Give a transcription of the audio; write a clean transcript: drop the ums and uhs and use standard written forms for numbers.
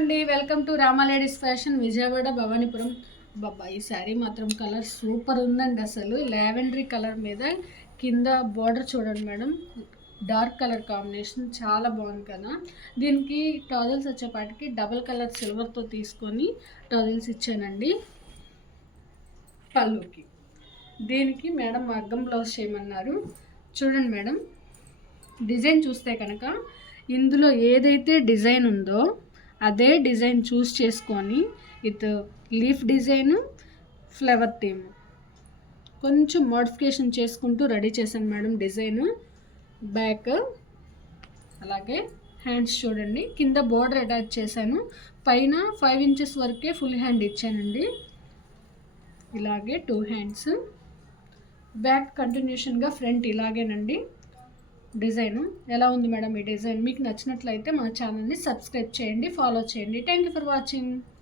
అండి, welcome to Rama ladies fashion Vijayawada Bhavanipuram. బాబా ఈ శారీ మాత్రం కలర్ సూపర్ ఉందండి. అసలు లావెండరీ కలర్ మీద కింద బార్డర్ చూడండి మేడం, డార్క్ కలర్ కాంబినేషన్ చాలా బాగుంది కదా. దీనికి టాజిల్స్ వచ్చేపాటికి డబుల్ కలర్ సిల్వర్తో తీసుకొని టాజిల్స్ ఇచ్చానండి పళ్ళుకి. దీనికి మేడం మగ్గం బ్లౌజ్ చేయమన్నారు. చూడండి మేడం, డిజైన్ చూస్తే కనుక ఇందులో ఏదైతే డిజైన్ ఉందో అదే డిజైన్ చూస్ చేసుకొని with leaf design, flower theme కొంచెం మోడిఫికేషన్ చేసుకుంటూ రెడీ చేశాను మేడం. డిజైను బ్యాక్, అలాగే హ్యాండ్స్ చూడండి, కింద బోర్డర్ అటాచ్ చేశాను, పైన 5 ఇంచెస్ వరకే ఫుల్ హ్యాండ్ ఇచ్చానండి. ఇలాగే 2 హ్యాండ్స్, బ్యాక్ కంటిన్యూషన్గా ఫ్రంట్ ఇలాగేనండి. డిజైన్ ఎలా ఉంది మేడం? ఈ డిజైన్ మీకు నచ్చినట్లయితే మా ఛానల్ని సబ్స్క్రైబ్ చేయండి, ఫాలో చేయండి. Thank you for watching.